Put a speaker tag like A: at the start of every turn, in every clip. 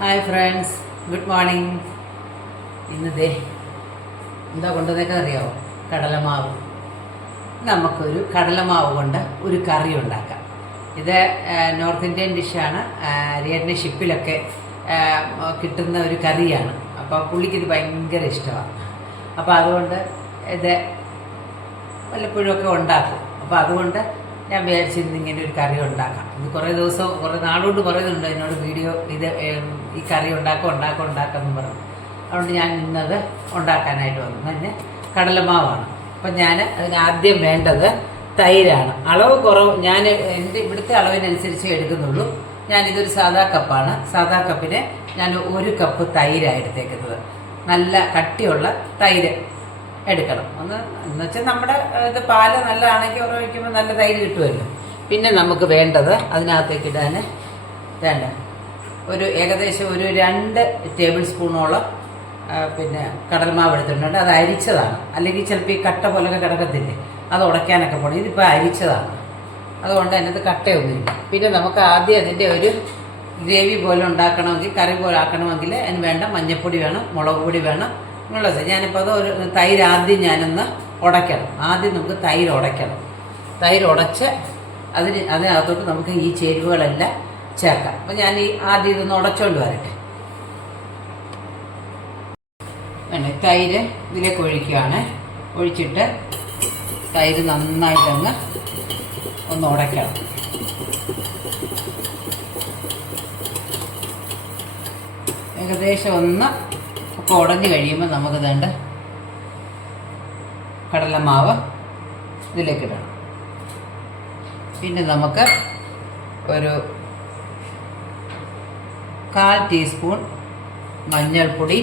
A: Hi friends good morning ഇന്ന് ദേ എന്താ കൊണ്ടുവന്നേക്കാൻ അറിയാമോ കടലമാവ്. നമുക്കൊരു കടലമാവ് കൊണ്ട് ഒരു കറി ഉണ്ടാക്കാം. ഇത് നോർത്ത് ഇന്ത്യൻ ഡിഷാണ് റിയഡിന്റെ ഷിപ്പിലൊക്കെ കിട്ടുന്ന ഒരു കറിയാണ്. അപ്പോൾ പുള്ളിക്കിത് ഭയങ്കര ഇഷ്ടമാണ് അപ്പോൾ അതുകൊണ്ട് ഇത് വല്ലപ്പോഴും ഒക്കെ ഉണ്ടാക്കും. അപ്പോൾ അതുകൊണ്ട് ഞാൻ വിചാരിച്ചിരുന്നു ഇങ്ങനെ ഒരു കറി ഉണ്ടാക്കാം. ഇത് കുറേ ദിവസം കുറേ നാളുകൊണ്ട് പറയുന്നുണ്ട് എന്നോട് വീഡിയോ ഇത് ഈ കറി ഉണ്ടാക്കാം ഉണ്ടാക്കാം ഉണ്ടാക്കാം എന്ന് പറഞ്ഞു. അതുകൊണ്ട് ഞാൻ ഇന്നത് ഉണ്ടാക്കാനായിട്ട് വന്നു. തന്നെ കടലമാവാണ്. അപ്പം ഞാൻ അതിന് ആദ്യം വേണ്ടത് തൈരാണ്. അളവ് കുറവ് ഞാൻ എന്റെ ഇവിടുത്തെ അളവിനനുസരിച്ച് എടുക്കുന്നുള്ളൂ. ഞാനിതൊരു സാധാ കപ്പാണ്. സാധാ കപ്പിന് ഞാൻ ഒരു കപ്പ് തൈരാണ് എടുത്തേക്കുന്നത്. നല്ല കട്ടിയുള്ള തൈര്. എടുക്കണം. ഒന്ന് എന്ന് വെച്ചാൽ നമ്മുടെ ഇത് പാൽ നല്ലതാണെങ്കിൽ ഓരോ ഒഴിക്കുമ്പോൾ നല്ല തൈര് കിട്ടുമല്ലോ പിന്നെ നമുക്ക് വേണ്ടത് അതിനകത്തേക്ക് ഇടാൻ വേണ്ട ഒരു ഏകദേശം ഒരു രണ്ട് ടേബിൾ സ്പൂണോളം പിന്നെ കടൽമാവ് എടുത്തിട്ടുണ്ട്. അത് അരിച്ചതാണ്. അല്ലെങ്കിൽ ചിലപ്പോൾ ഈ കട്ട പോലൊക്കെ കിടക്കത്തില്ലേ അത് ഉടയ്ക്കാനൊക്കെ പോകണം ഇതിപ്പോൾ അരിച്ചതാണ്. അതുകൊണ്ട് അതിനകത്ത് കട്ടയൊന്നുമില്ല. പിന്നെ നമുക്ക് ആദ്യം അതിന്റെ ഒരു ഗ്രേവി പോലെ ഉണ്ടാക്കണമെങ്കിൽ കറി പോലെ ആക്കണമെങ്കിൽ അതിന് വേണ്ട മഞ്ഞൾപ്പൊടി വേണം മുളക് പൊടി വേണം എന്നുള്ളത് ഞാനിപ്പോൾ അത് ഒരു തൈര് ആദ്യം ഞാനൊന്ന് ഉടയ്ക്കണം. ആദ്യം നമുക്ക് തൈര് ഉടയ്ക്കണം. തൈര് ഉടച്ച് അതിന് അതിനകത്തോട്ട് നമുക്ക് ഈ ചേരുവകളെല്ലാം ചേർക്കാം. അപ്പോൾ ഞാൻ ഈ ആദ്യം ഇതൊന്ന് ഉടച്ചുകൊണ്ട് വരട്ടെ. വേണ്ട തൈര് ഇതിലേക്ക് ഒഴിക്കുകയാണ്. ഒഴിച്ചിട്ട് തൈര് നന്നായിട്ടങ്ങ് ഒന്ന് ഉടയ്ക്കണം. ഏകദേശം ഒന്ന് ഒക്കെ ഉടഞ്ഞു കഴിയുമ്പോൾ നമുക്ക് വേണ്ട കടലമാവ് ഇതിലേക്ക് ഇടണം. പിന്നെ നമുക്ക് ഒരു കാൽ ടീസ്പൂൺ മഞ്ഞൾപ്പൊടി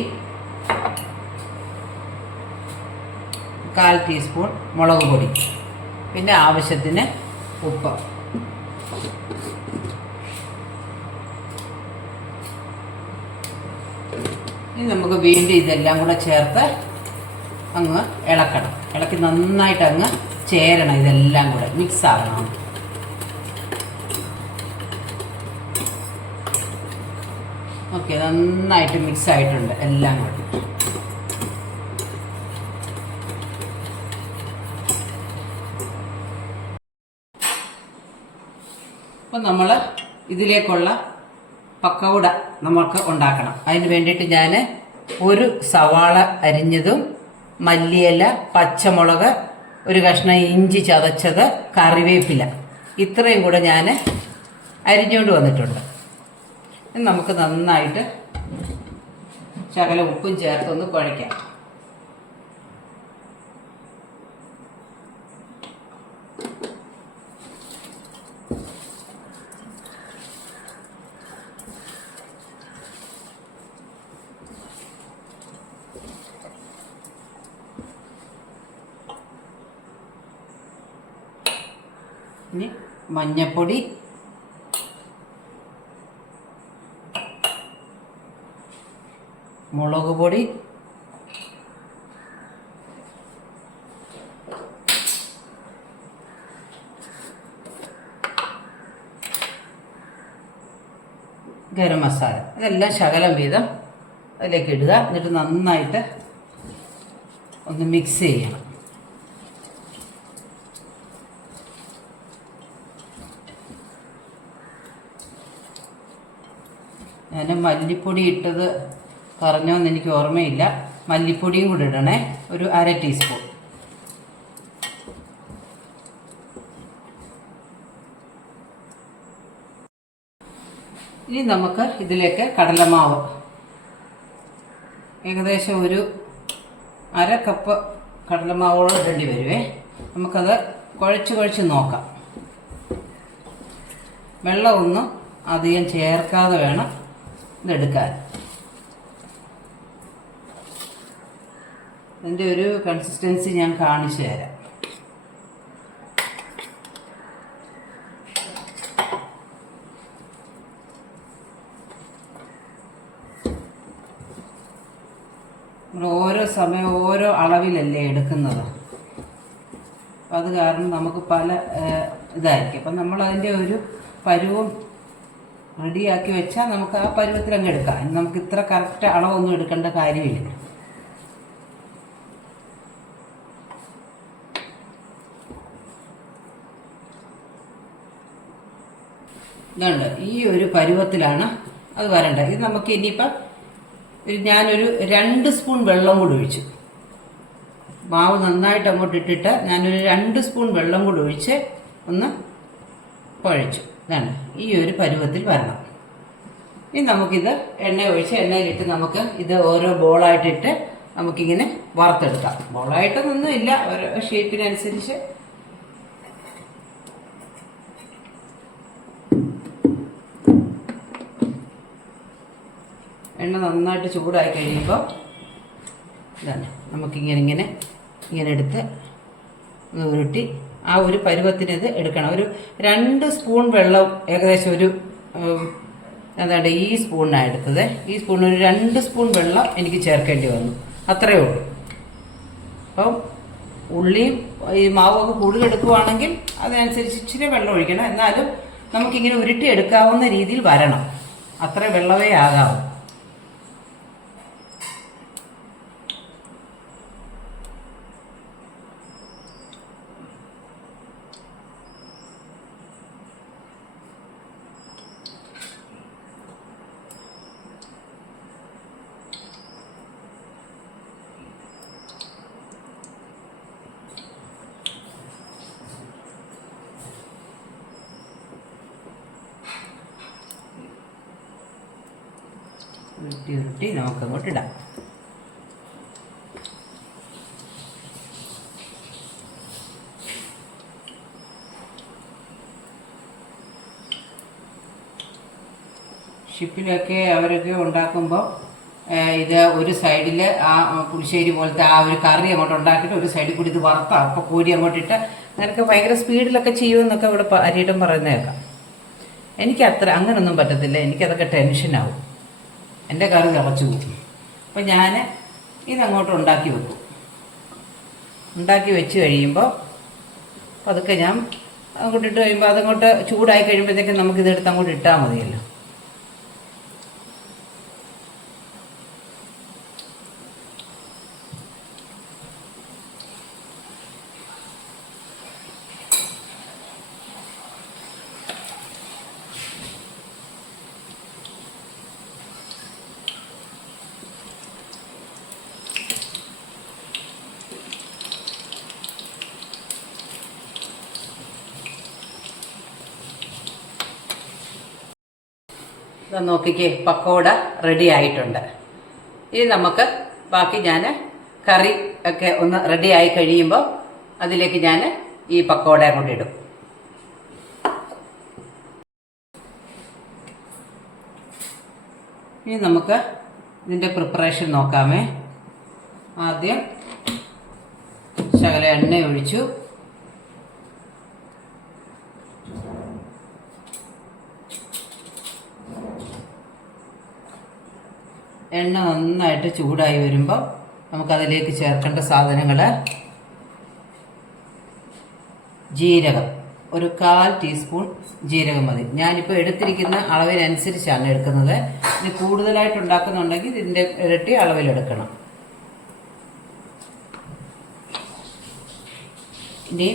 A: കാൽ ടീസ്പൂൺ മുളക് പൊടി പിന്നെ ആവശ്യത്തിന് ഉപ്പ്. ഇനി നമുക്ക് വീണ്ടും ഇതെല്ലാം കൂടെ ചേർത്ത് അങ്ങ് ഇളക്കണം. ഇളക്കി നന്നായിട്ട് അങ്ങ് ചേരണം ഇതെല്ലാം കൂടെ. മിക്സ് ആകണം ഓക്കെ നന്നായിട്ട് മിക്സ് ആയിട്ടുണ്ട് എല്ലാം കൂടെ. അപ്പം നമ്മൾ ഇതിലേക്കുള്ള പക്കൗട നമുക്ക് ഉണ്ടാക്കണം. അതിന് വേണ്ടിയിട്ട് ഞാൻ ഒരു സവാള അരിഞ്ഞതും മല്ലിയില പച്ചമുളക് ഒരു കഷ്ണം ഇഞ്ചി ചതച്ചത് കറിവേപ്പില. ഇത്രയും കൂടെ ഞാൻ അരിഞ്ഞുകൊണ്ട് വന്നിട്ടുണ്ട്. നമുക്ക് നന്നായിട്ട് ശകല ഉപ്പും ചേർത്തൊന്ന് കുഴയ്ക്കാം. മഞ്ഞപ്പൊടി. മുളക് പൊടി. ഗരം മസാല. ഇതെല്ലാം ശകലം വീതം അതിലേക്ക് ഇടുക. എന്നിട്ട് നന്നായിട്ട് ഒന്ന് മിക്സ് ചെയ്യണം. ഞാൻ മല്ലിപ്പൊടി ഇട്ടത് പറഞ്ഞോന്ന് എനിക്ക് ഓർമ്മയില്ല. മല്ലിപ്പൊടിയും കൂടി ഇടണേ. ഒരു അര ടീസ്പൂൺ ഇനി നമുക്ക് ഇതിലേക്ക് കടലമാവ്. ഏകദേശം ഒരു അര കപ്പ് കടലമാവോളം ഇടേണ്ടി വരുവേ. നമുക്കത് കുഴച്ച് കുഴച്ച് നോക്കാം. വെള്ളമൊന്നും അധികം ചേർക്കാതെ വേണം. ഇതെടുക്കാൻ ഇതിന്റെ ഒരു കൺസിസ്റ്റൻസി ഞാൻ കാണിച്ചു തരാം. ഓരോ സമയം ഓരോ അളവിലല്ലേ എടുക്കുന്നത്? അപ്പം അത് കാരണം നമുക്ക് പല ഇതായിരിക്കും. അപ്പം നമ്മൾ അതിന്റെ ഒരു പരുവം റെഡിയാക്കി വെച്ചാൽ നമുക്ക് ആ പരുവത്തിൽ അങ്ങ് എടുക്കാം. നമുക്ക് ഇത്ര കറക്റ്റ് അളവൊന്നും എടുക്കേണ്ട കാര്യമില്ല. ഇതുണ്ട്. ഈ ഒരു പരുവത്തിലാണ് അത് വരേണ്ടത്. ഇത് നമുക്ക് ഇനിയിപ്പം ഒരു ഞാനൊരു രണ്ട് സ്പൂൺ വെള്ളം കൂടി ഒഴിച്ചു. മാവ് നന്നായിട്ട് അങ്ങോട്ട് ഇട്ടിട്ട് ഞാനൊരു രണ്ട് സ്പൂൺ വെള്ളം കൂടി ഒഴിച്ച് ഒന്ന് കുഴച്ചു. ഇതാണ്. ഈ ഒരു പരുവത്തിൽ വരണം. ഇനി നമുക്കിത് എണ്ണ ഒഴിച്ച് എണ്ണയിലിട്ട് നമുക്ക് ഇത് ഓരോ ബോളായിട്ടിട്ട് നമുക്കിങ്ങനെ വറുത്തെടുക്കാം. ബോളായിട്ടൊന്നും ഇല്ല. ഓരോ ഷേപ്പിനനുസരിച്ച്. എണ്ണ നന്നായിട്ട് ചൂടായി കഴിയുമ്പോൾ ഇതാണ്. നമുക്കിങ്ങനെ ഇങ്ങനെ ഇങ്ങനെ എടുത്ത് ഉരുട്ടി ആ ഒരു പരുവത്തിന് ഇത് എടുക്കണം. ഒരു രണ്ട് സ്പൂൺ വെള്ളം ഏകദേശം ഒരു എന്താണ് ഈ സ്പൂണിനാണ് എടുത്തത്. ഈ സ്പൂണിന് ഒരു രണ്ട് സ്പൂൺ വെള്ളം എനിക്ക് ചേർക്കേണ്ടി വന്നു. അത്രയേ ഉള്ളൂ. അപ്പം ഉള്ളിയും ഈ മാവൊക്കെ കൂടുതൽ എടുക്കുവാണെങ്കിൽ അതിനനുസരിച്ച് ഇച്ചിരി വെള്ളം ഒഴിക്കണം. എന്നാലും നമുക്കിങ്ങനെ ഉരുട്ടി എടുക്കാവുന്ന രീതിയിൽ വരണം. അത്ര വെള്ളമേ ആകാവൂ. ഉരുട്ടി ഉരുട്ടി നമുക്കങ്ങോട്ട് ഇടാം. ഷിപ്പിലൊക്കെ അവരൊക്കെ ഉണ്ടാക്കുമ്പോൾ ഇത് ഒരു സൈഡിൽ ആ പുളിശ്ശേരി പോലത്തെ ആ ഒരു കറി അങ്ങോട്ട് ഉണ്ടാക്കിയിട്ട് ഒരു സൈഡിൽ കൂടി ഇത് വറുത്താം അപ്പോൾ കോരി അങ്ങോട്ട് ഇട്ട് നിനക്ക് ഭയങ്കര സ്പീഡിലൊക്കെ ചെയ്യുമെന്നൊക്കെ ഇവിടെ അരിയിട്ടും അരിയിടം പറയുന്നത് കേൾക്കാം എനിക്ക് അത്ര അങ്ങനൊന്നും പറ്റത്തില്ല. എനിക്കതൊക്കെ ടെൻഷനാവും. എന്റെ കറി തിളച്ചു പോകും അപ്പം ഞാൻ ഇതങ്ങോട്ട് ഉണ്ടാക്കി വെക്കും. ഉണ്ടാക്കി വെച്ച് കഴിയുമ്പോൾ അതൊക്കെ ഞാൻ അങ്ങോട്ട് ഇട്ട് കഴിയുമ്പോൾ അതങ്ങോട്ട് ചൂടായി കഴിയുമ്പോഴത്തേക്കും നമുക്കിതെടുത്ത് അങ്ങോട്ട് ഇട്ടാൽ മതിയല്ലോ. നോക്കിക്കേ പക്കോട റെഡി ആയിട്ടുണ്ട്. ഇനി നമുക്ക് ബാക്കി ഞാൻ കറി ഒക്കെ ഒന്ന് റെഡി ആയി കഴിയുമ്പോൾ അതിലേക്ക് ഞാൻ ഈ പക്കോട അങ്ങോട്ട് ഇടും. ഇനി നമുക്ക് ഇതിന്റെ പ്രിപ്പറേഷൻ നോക്കാമേ. ആദ്യം ശകല എണ്ണ ഒഴിച്ചു. എണ്ണ നന്നായിട്ട് ചൂടായി വരുമ്പോൾ നമുക്കതിലേക്ക് ചേർക്കേണ്ട സാധനങ്ങൾ ജീരകം. ഒരു കാൽ ടീസ്പൂൺ ജീരകം മതി. ഞാനിപ്പോൾ എടുത്തിരിക്കുന്ന അളവിനനുസരിച്ചാണ് എടുക്കുന്നത്. ഇത് കൂടുതലായിട്ട് ഉണ്ടാക്കുന്നുണ്ടെങ്കിൽ ഇതിന്റെ ഇരട്ടി അളവിലെടുക്കണം. ഇനി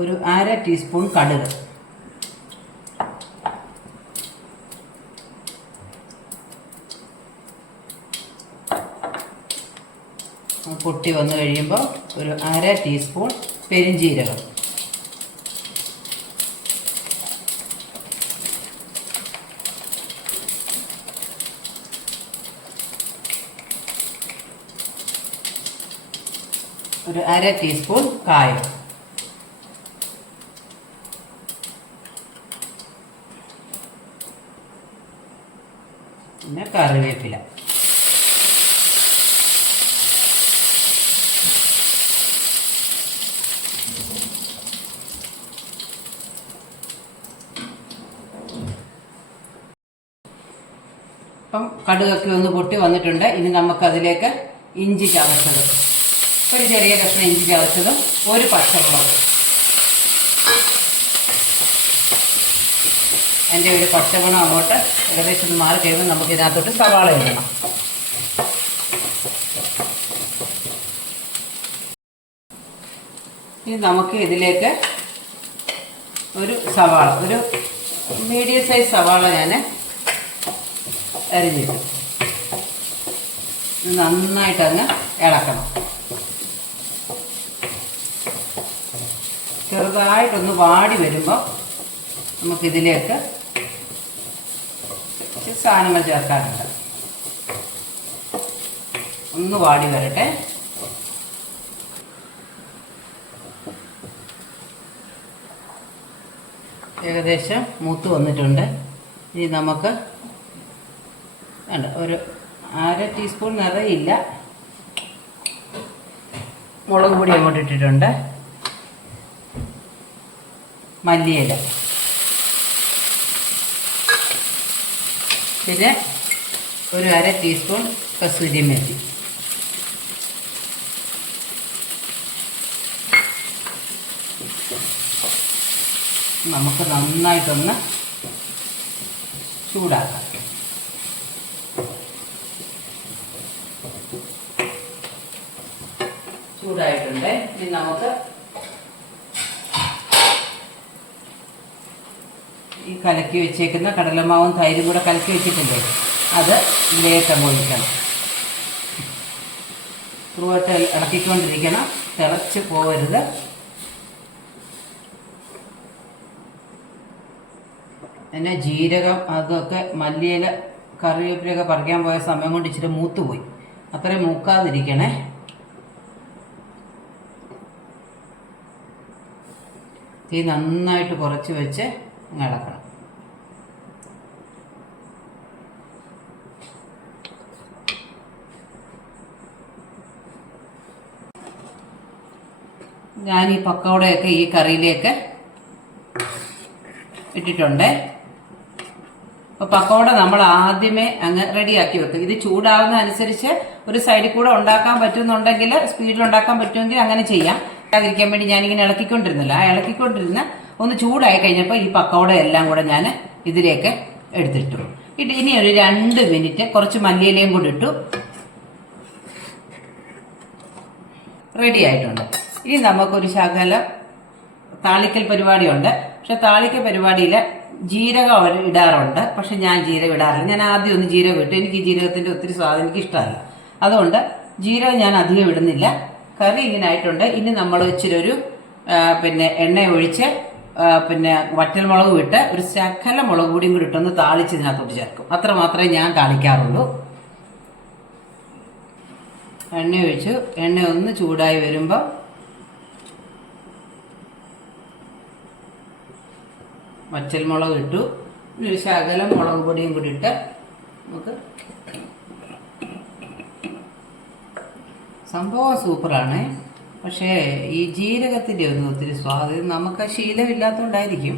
A: ഒരു അര ടീസ്പൂൺ കടുക്. പൊട്ടി വന്നു കഴിയുമ്പോൾ ഒരു അര ടീസ്പൂൺ പെരിഞ്ജീരകം ഒരു അര ടീസ്പൂൺ കായം. പിന്നെ കറിവേപ്പില അപ്പം കടുകൊക്കെ ഒന്ന് പൊട്ടി വന്നിട്ടുണ്ട്. ഇനി നമുക്കതിലേക്ക് ഇഞ്ചി ചതച്ചത്. ഒരു ചെറിയ കഷ്ണം ഇഞ്ചി ചതച്ചതും ഒരു പച്ചമുളക്. എന്റെ ഒരു പച്ചമണം അങ്ങോട്ട് ഏകദേശം ഒന്ന് മാറി കഴിയുമ്പോൾ നമുക്ക് ഇതിനകത്തോട്ട് സവാള ഇടണം. ഇനി നമുക്ക് ഇതിലേക്ക് ഒരു സവാള ഒരു മീഡിയം സൈസ് സവാള ഞാൻ അരിഞ്ഞിട്ടു. നന്നായിട്ട് നന്നായിട്ടങ്ങ് ഇളക്കണം. ചെറുതായിട്ടൊന്ന് വാടി വരുമ്പോൾ നമുക്കിതിലേക്ക് സാധനങ്ങൾ ചേർക്കാറുണ്ട് ഒന്ന് വാടി വരട്ടെ. ഏകദേശം മൂത്ത് വന്നിട്ടുണ്ട്. ഇനി നമുക്ക് ഒരു അര ടീസ്പൂൺ നിറയില്ല. മുളക് പൊടി അങ്ങോട്ട് ഇട്ടിട്ടുണ്ട്. മല്ലിയില. പിന്നെ ഒരു അര ടീസ്പൂൺ കസൂരി മെത്തി. നമുക്ക് നന്നായിട്ടൊന്ന് ചൂടാക്കാം. ഇനി നമുക്ക് ഈ കലക്കി വെച്ചേക്കുന്ന കടലമാവും തൈരും കൂടെ കലക്കി വെച്ചിട്ടില്ലേ? അത് ഇതിലേക്ക് അങ്ങ് ഒഴിക്കണം ത്രൂവായിട്ട് ഇളക്കിക്കൊണ്ടിരിക്കണം. തിളച്ച് പോകരുത് പിന്നെ ജീരകം അതൊക്കെ മല്ലിയില കറിവേപ്പിലൊക്കെ പറിക്കാൻ പോയ സമയം കൊണ്ട് ഇച്ചിരി മൂത്ത് പോയി അത്രയും മൂക്കാതിരിക്കണേ. തീ നന്നായിട്ട് കുറച്ച് വെച്ച് ഇളക്കണം. ഞാൻ ഈ പക്കോടയൊക്കെ ഈ കറിയിലേക്ക് ഇട്ടിട്ടുണ്ട്. അപ്പോൾ പക്കോട നമ്മൾ ആദ്യമേ അങ്ങ് റെഡിയാക്കി വെക്കും. ഇത് ചൂടാവുന്ന അനുസരിച്ച് ഒരു സൈഡിൽ കൂടെ ഉണ്ടാക്കാൻ പറ്റുന്നുണ്ടെങ്കിൽ സ്പീഡിൽ ഉണ്ടാക്കാൻ പറ്റുമെങ്കിൽ അങ്ങനെ ചെയ്യാം. അതിരിക്കാൻ വേണ്ടി ഞാനിങ്ങനെ ഇളക്കിക്കൊണ്ടിരുന്നില്ല. ആ ഇളക്കിക്കൊണ്ടിരുന്ന ഒന്ന് ചൂടായി കഴിഞ്ഞപ്പോൾ ഈ പക്കോട എല്ലാം കൂടെ ഞാൻ ഇതിലേക്ക് എടുത്തിട്ടു. ഇട്ട് ഇനി ഒരു രണ്ട് മിനിറ്റ് കുറച്ച് മല്ലിയിലയും കൂടി ഇട്ടു. റെഡി ആയിട്ടുണ്ട്. ഇനി നമുക്കൊരു ശകലം താളിക്കൽ പരിപാടിയുണ്ട്. പക്ഷെ താളിക്കൽ പരിപാടിയിൽ ജീരകം ഇടാറുണ്ട്. പക്ഷെ ഞാൻ ജീരകം ഇടാറില്ല. ഞാൻ ആദ്യം ഒന്ന് ജീരകം ഇട്ടു. എനിക്ക് ജീരകത്തിന്റെ ഒത്തിരി സ്വാദം എനിക്ക് ഇഷ്ടമല്ല അതുകൊണ്ട് ജീരകം ഞാൻ അധികം ഇടുന്നില്ല. കറി ഇങ്ങനെ ആയിട്ടുണ്ട് ഇനി നമ്മൾ ഇച്ചിരി ഒരു പിന്നെ എണ്ണ ഒഴിച്ച് പിന്നെ വറ്റൽമുളക് ഇട്ട് ഒരു ശകല മുളക് പൊടിയും കൂടി ഇട്ടൊന്ന് താളിച്ച് ഇതിനകത്തോട്ട് ചേർക്കും. അത്ര മാത്രമേ ഞാൻ താളിക്കാറുള്ളൂ. എണ്ണ ഒഴിച്ചു. എണ്ണ ഒന്ന് ചൂടായി വരുമ്പോൾ വറ്റൽമുളക് ഇട്ടു. ഒരു ശകലം മുളക് പൊടിയും കൂടി ഇട്ട് നമുക്ക് സംഭവം സൂപ്പറാണ്. പക്ഷേ ഈ ജീരകത്തിന്റെ ഒന്നും ഒത്തിരി സ്വാദ് നമുക്ക് ശീലമില്ലാത്തതുകൊണ്ടായിരിക്കും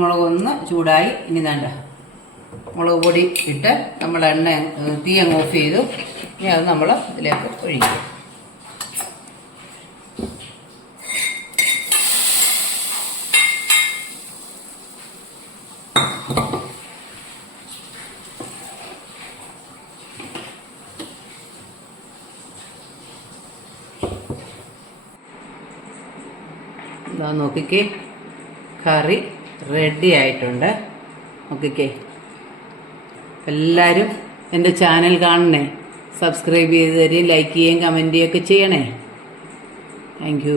A: മുളക് ഒന്ന് ചൂടായി. ഇനി വേണ്ട. മുളക് പൊടി ഇട്ട് നമ്മൾ എണ്ണ തീ അങ്ങ് ഓഫ് ചെയ്തു. ഇനി അത് നമ്മൾ ഇതിലേക്ക് ഒഴിക്കും. ഇതാ നോക്കിക്കേ കറി റെഡി ആയിട്ടുണ്ട്. നോക്കിക്കേ. എല്ലാവരും എന്റെ ചാനൽ കാണണേ സബ്സ്ക്രൈബ് ചെയ്ത് തരികയും ലൈക്ക് ചെയ്യുകയും കമന്റ് ചെയ്യുകയൊക്കെ ചെയ്യണേ. താങ്ക്